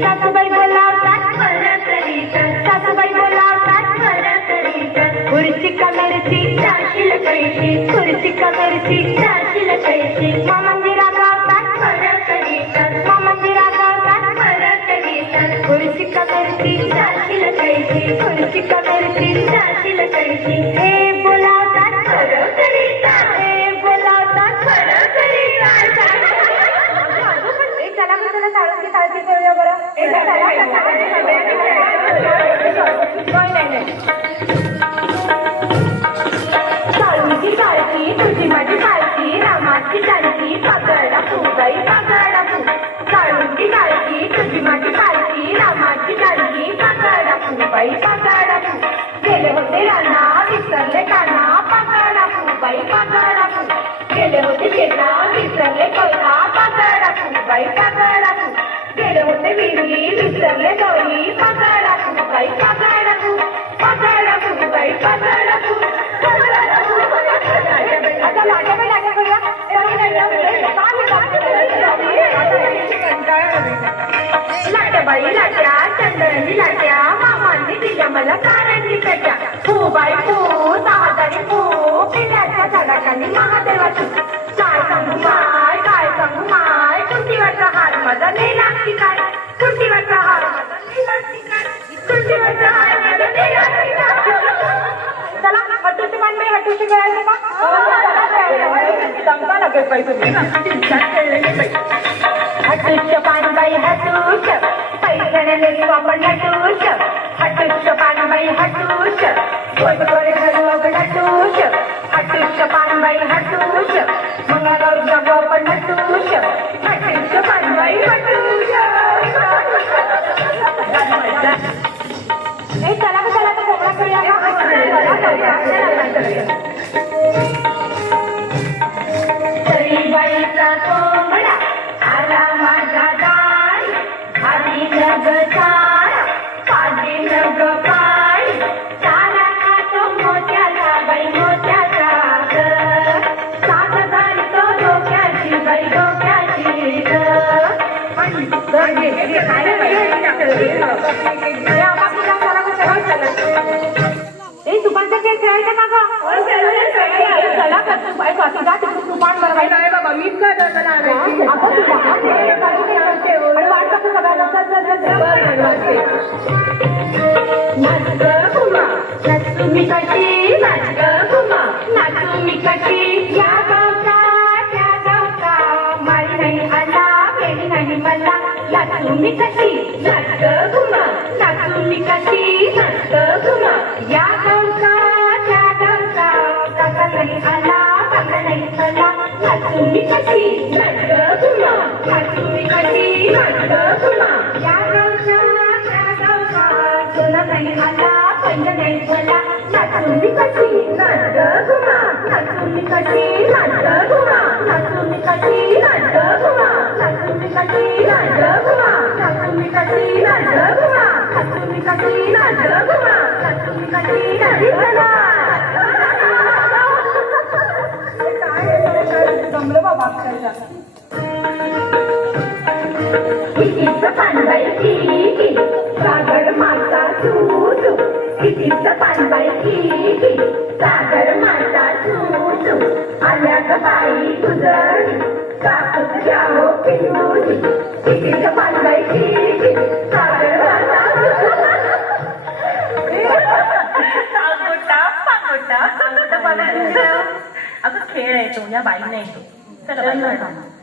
सासूबाई बोलावतात सासूबाई बोलावतात खुर्ची कमरची जाशील पैशी खुर्ची कमरची जाशील पैशी मामांजी रागावतात मामांजी रागावतात खुर्ची कमरची जाशील पैशी खुर्ची कमरची जाशील पैशी हे बोलावतात हे बोलावतात चला चला साळूची काळजी करूया बरं साळूची काळजी तुझी माझी काळजी रामाची काळजी पाकळा फुगाई पाकळा फुग साळूची काळजी तुझी माझी काळजी रामाची काळजी पाकळा फुगाई पाकळा फुग गेले होते राणा विसरले काना पाकळा फुगाई पाकळा फुग गेले होते शेता विसरले कोयना पाकळा फुगाई पाकळा फुग गेले होते विहिरी विसरले दोरी पाकळा फुगाई पाकळा फुग पाकळा फुगाई पाकळा फुग आता लाट्या करूया लाट्याबाई लाट्या चंदनी लाट्या मामांनी दिल्या मला कारंजी पेट्या फुबाई फू सावतारी फू पिल्याच्या झाडाखाली महादेवाची काय सांगू माय कुंटीवरचा हार माझा नेला की काय कुंटीवरचा हार माझा नेला की काय कुंटीवरचा हार माझा नेला की काय चला हटूचे पानबाई हटूचे खेळायचं का जमता लागेल बाई तुम्ही हटूच पानबाई हटूच पैठण नेली आपण हटूच हटूच पानबाई हटूच गोड गोड घरू आपण हटूच हटूच पानबाई हटूच मंगळागौर जगू आपण हटूच हटूच पानबाई हटूच हे चला का चला तर कोकणा करूया बाईचा कोंबडा आला माझा दारी आधी नग सारा पाजी नग पाळी सारा खातो मोत्याचा बाई मोत्याचा सात झाली तो डोक्याची बाई डोक्याची तुपांचा खेळ खेळायचा का गं चला करतो तुपान बरं नाही बाबा मीच काय तुम्ही कशी नाचू कशी या गावचा त्या गावचा मारी नाही आला वेळी नाही मला नाचू मी कशी नाच घुमा नाचू मी कशी नाच घुमा या गावचा त्या गावचा काका नाही आला काका नाही आला नाचू मी कशी नाच घुमा नाचू मी कशी नाच घुमा या गावचा त्या गावचा सोना नाही आला पंज नाही मला नाचू मी कशी नाच घुमा नाचू मी कशी नाच घुमा नाचू मी कशी नाच घुमा नाचू मी कशी नाच घुमा नाचू मी कशी नाच घुमा नाचू मी कशी नाच घुमा नाचू मी कशी नाच घुमा जमलं बाबा कितीचं पानबाई किती सागर माता चूचू कितीचं पानबाई किती सागर माता चूचू आल्या ग बाई तुझं कापूस घ्यावो पिंडूची कितीचं पानबाई किती सागर माता अगं खेळ आहे तो या बाई नाही तो चला बाई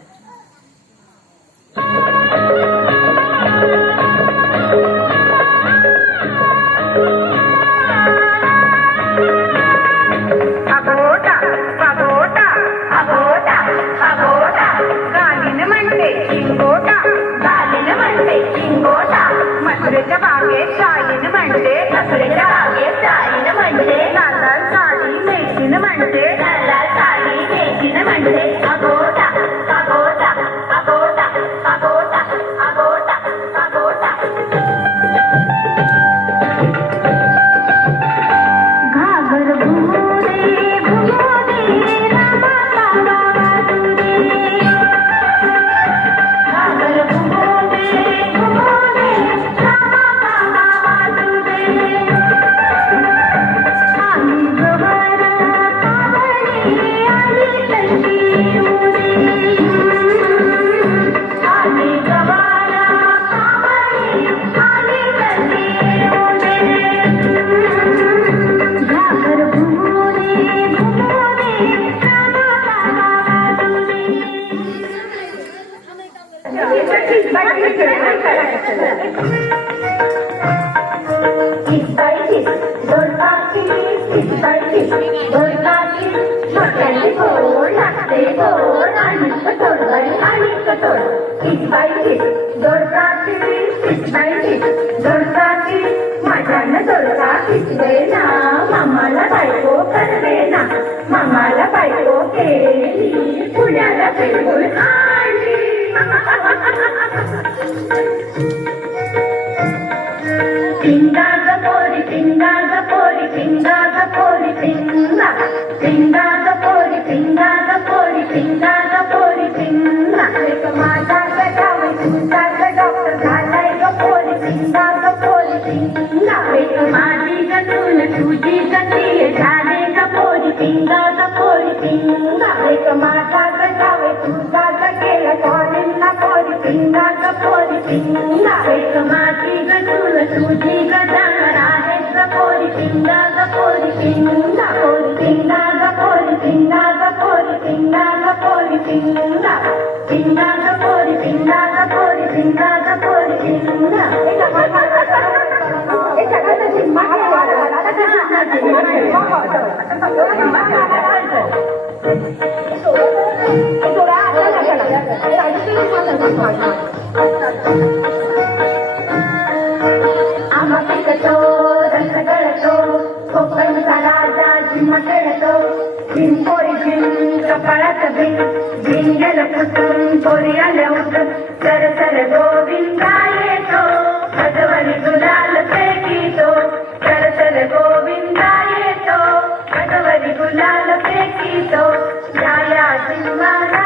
मथुरेच्या बागेत शाळेनं म्हणते मथुरेच्या बागेत शाळेनं म्हणते लाल साडी मेशीनं म्हणते लाल साडी मेशीनं म्हणते अगोटा अगोटा अगोटा अगोटा अगोटा अगोटा घागर घुमोरे रामा बाबा वाजुरे घागर घुमोरे फिट दोडकाची छोट्याची गोड लागते गोड आणि कठोर बाई आणि कठोर फिट बाई फिट दोडकाची फिट बाई फिट दोडकाची माझ्यानं दोडका फिटवे ना मामाला बायको करवे ना मामाला बायको केली पुण्याला फिरवून आली पिंगा ग पोरी पिंगा ग पोरी पिंगा ग पोरी पिंगा पिंगा ग पोरी पिंगा ग पोरी पिंगा ग पोरी पिंगा एक माझा गजाव तुझा ग डॉक्टर झालाय ग पोरी पिंगा ग पोरी पिंगा एक माझी गतून तुझी गती झाले ग पोरी पिंगा ग पोरी पिंगा एक माझा गजाव तुझा ग केला कॉलिंगला पोरी पिंगा ग पोरी पिंगा एक माझी गतून तुझी ग जाणार आहे ग पोरी पिंगा ग पोरी पिंगा पोरी पिंगा ग पोरी पिंगा ग पोरी पिंगा ग पोरी पिंगा पिंगा ग पोरी पिंगा ग पोरी पिंगा ग पोरी पिंगा आम्हा पिकतो रंग गळतो कोकणचा राजा झिम्मा खेळतो झिम पोरी झिम कपाळात झिम झिम गेलं फुटून पोरी आल्या उठून सर सर गोविंदा येतो भगवानी गुलाल फेकीतो सर सर गोविंदा येतो भगवानी गुलाल फेकीतो झाल्या सिंहाला